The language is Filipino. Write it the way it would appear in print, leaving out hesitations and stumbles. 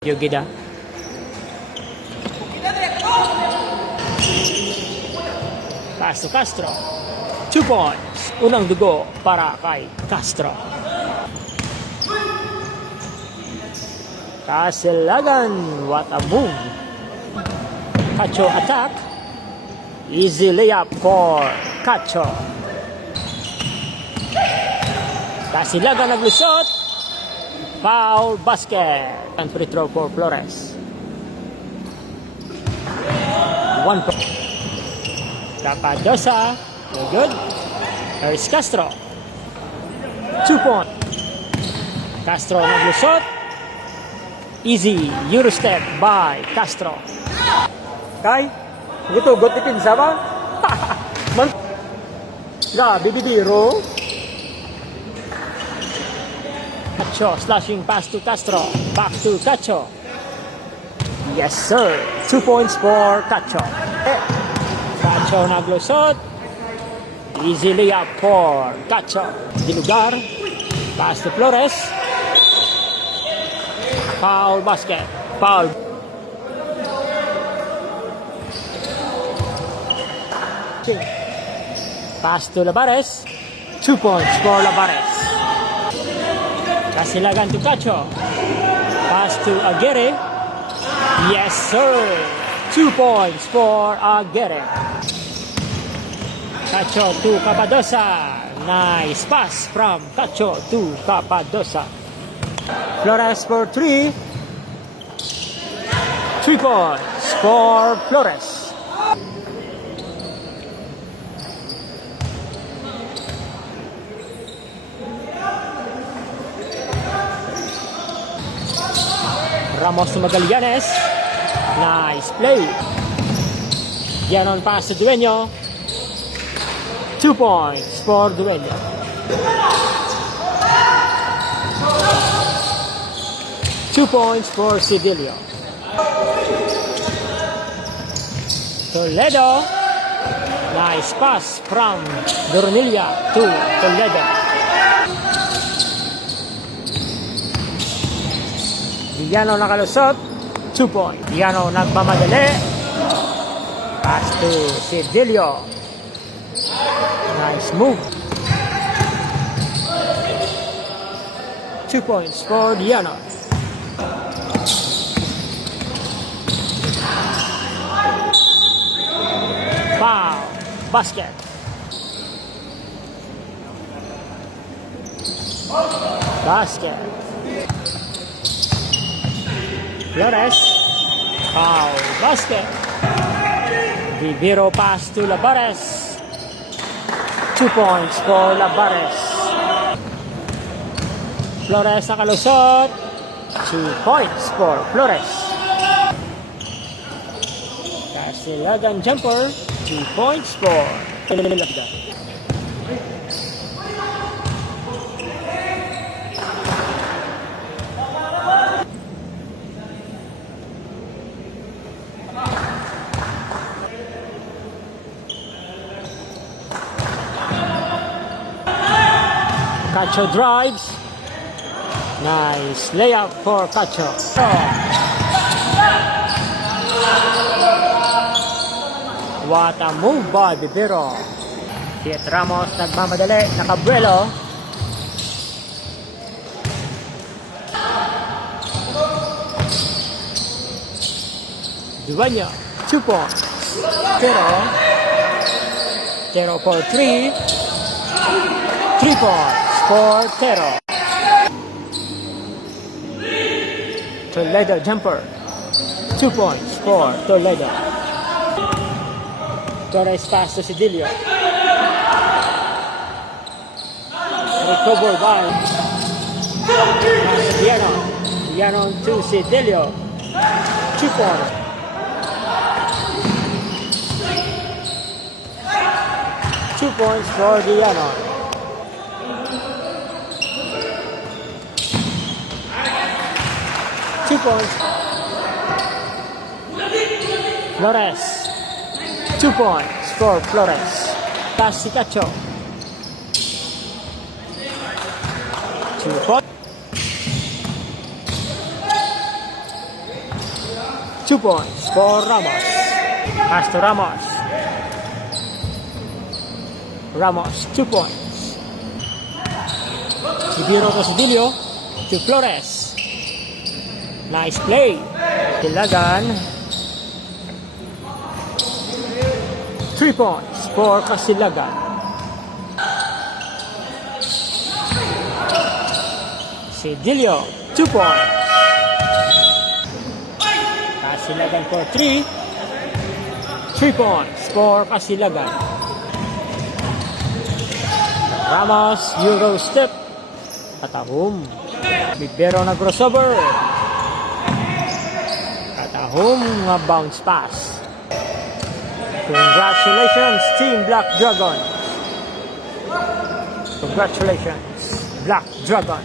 Yugida. Pass to Castro. 2 points. Unang dugo para kay Castro. Casilagan. What a move. Cacho attack. Easy layup for Cacho. Casilagan naglusot. Foul basket. And free throw for Flores. 1 point. Capadosa. Very good. There's Castro. 2 points. Castro naglusot. Easy Eurostep by Castro. Kay, gutugot itin sa ba? Grabe, bibiro. Cacho, slashing pass to Castro. Back to Cacho. Yes, sir. 2 points for Cacho. Cacho naglusot. Easy layup for Cacho. Di lugar. Pass to Flores. Foul basket. Foul. Pass to Labares. 2 points for Labares. Casilagan to Cacho. Pass to Aguirre. Yes, sir. 2 points for Aguirre. Cacho to Capadosa. Nice pass from Cacho to Capadosa. Flores for 3. 3 points for Flores. Ramos to Magallanes. Nice play. Ganon pass to Dueño. 2 points for Dueño. Two points for Cedillo. Toledo. Nice pass from Dornilla to Toledo. Villano nakalusot. 2 points. Villano nagmamadali. Pass to Cedillo. Nice move. 2 points for Villano. Foul basket. Basket. Flores. Foul basket. Viviro pass to Labares. 2 points for Labares. Flores nakalusot. 2 points for Flores. Casilagan jumper. 2 points for Labda. Cacho drives. Nice layup for Cacho. What a move by Viviro. Piet Ramos nagmamadali. Nakabuelo. Dueño. 2 points. Tero for 3. 3 points for Tero. Toledo jumper. 2 points for Toledo. Torres pass to Cedillo. Recovered by Villano. Villano to Cedillo. 2 points. 2 points for Villano. Points. Flores. 2 points for Flores. Pass to Cacho. 2 points. 2 points for Ramos. Pass to Ramos. Ramos, 2 points. Siguro to si Dilio to Flores. Nice play. Ilagan. 3 points for Casilagan. Si Dilio, 2 points. Casilagan for 3. 3 points for Casilagan. Ramos, Euro step. Katahum. Libero na crossover. Katahum nga bounce pass. Congratulations, Team Black Dragon. Congratulations, Black Dragon.